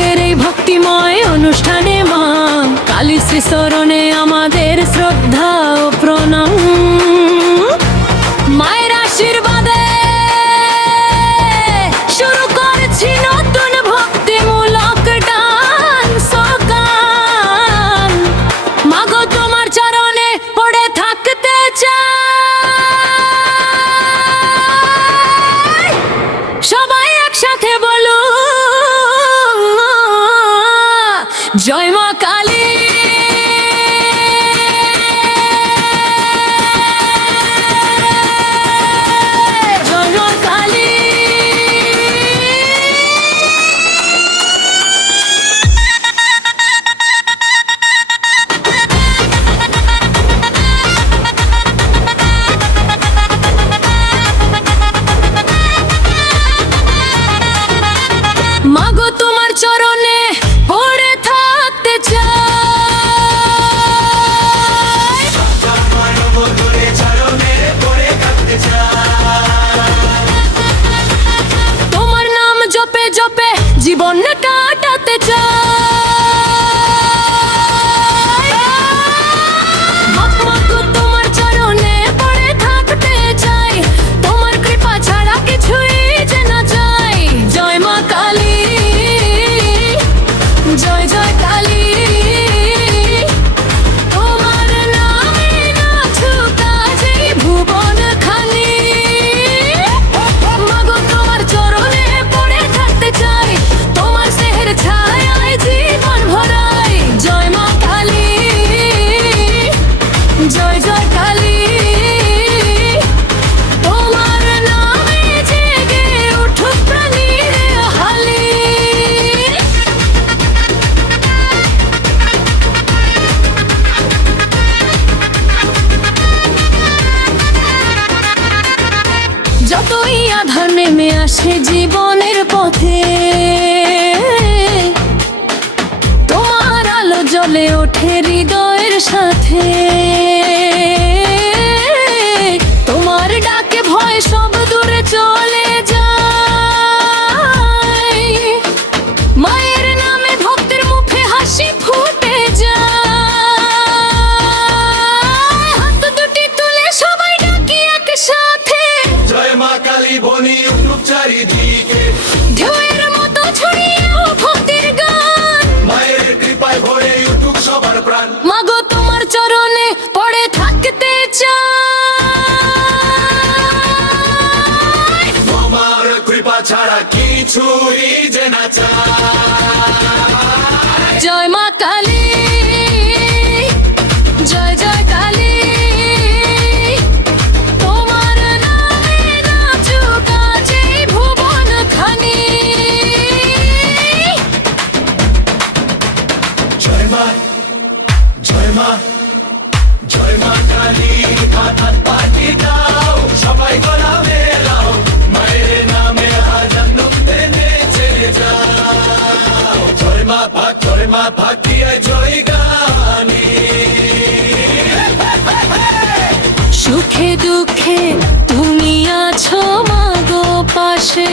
আজকের এই ভক্তিময় অনুষ্ঠানে মা কালী শ্রী চরণে আমাদের শ্রদ্ধা ও প্রণাম। মায়ের আশীর্বাদে শুরু করছি নতুন ভক্তিমূলক ডান্স গান। মাগো তোমার চরণে পড়ে থাকতে চাই, সবাই একসাথে বলো জয় মা কালী। জয় মা কালী। মাগো তোমার চরণে পড়ে থাকতে চাই, তোমার নাম জপে জপে জীবন কাটাতে চাই। মাগো তোমার চরণে পড়ে থাকতে চাই, তোমার কৃপা ছাড়া কিছুই যে না চাই। জয় মা কালী, জয় জয় কালী, তোমার নামে নাচুকা যে ভুবন খালি। মাগো তোমার চরণে পড়ে থাকতে চাই, তোমার স্নেহের ছায়ায় জীবন ভরাই। জয় মা কালী, জয় জয় কালী, তোমার নামে জেগে উঠুক প্রাণীর হালি। যতই আধার নেমে আসে জীবনের পথে, তোমার আলো জ্বলে ওঠে হৃদয়ের সাথে। তোমার ডাকে ভয় সব দূরে চলে যায়, মায়ের নামে ভক্তের মুখে হাসি ফুটে যায়। হাত দুটি তুলে সবাই ডাকি একসাথে জয় মা কালী বনি উঠুক চারিদিকে, ঢেউয়ের মতো ছড়িয়েও ভক্তির গান। মায়ের কৃপায় ভরে উঠুক সবার প্রাণ। মাগো তোমার চরণে পড়ে থাকতে চাই, তোমার কৃপা ছাড়া কিছুই যে না চাই। জয় মা কালী, জয় জয় কালী, তোমার নামে নাচুক আজ এই ভুবন খানি। জয় মা, জয় মা, জয় মা কালী। হাত হাত পাটি দাও, সবাই গলা মেলাও, মায়ের নামে হাজার নন্দে নেচে যাও। জয় মা ভাগ, জয় মা ভাগ দিয়ে জয় গানি। সুখে দুঃখে তুমি আছো মাগো পাশে।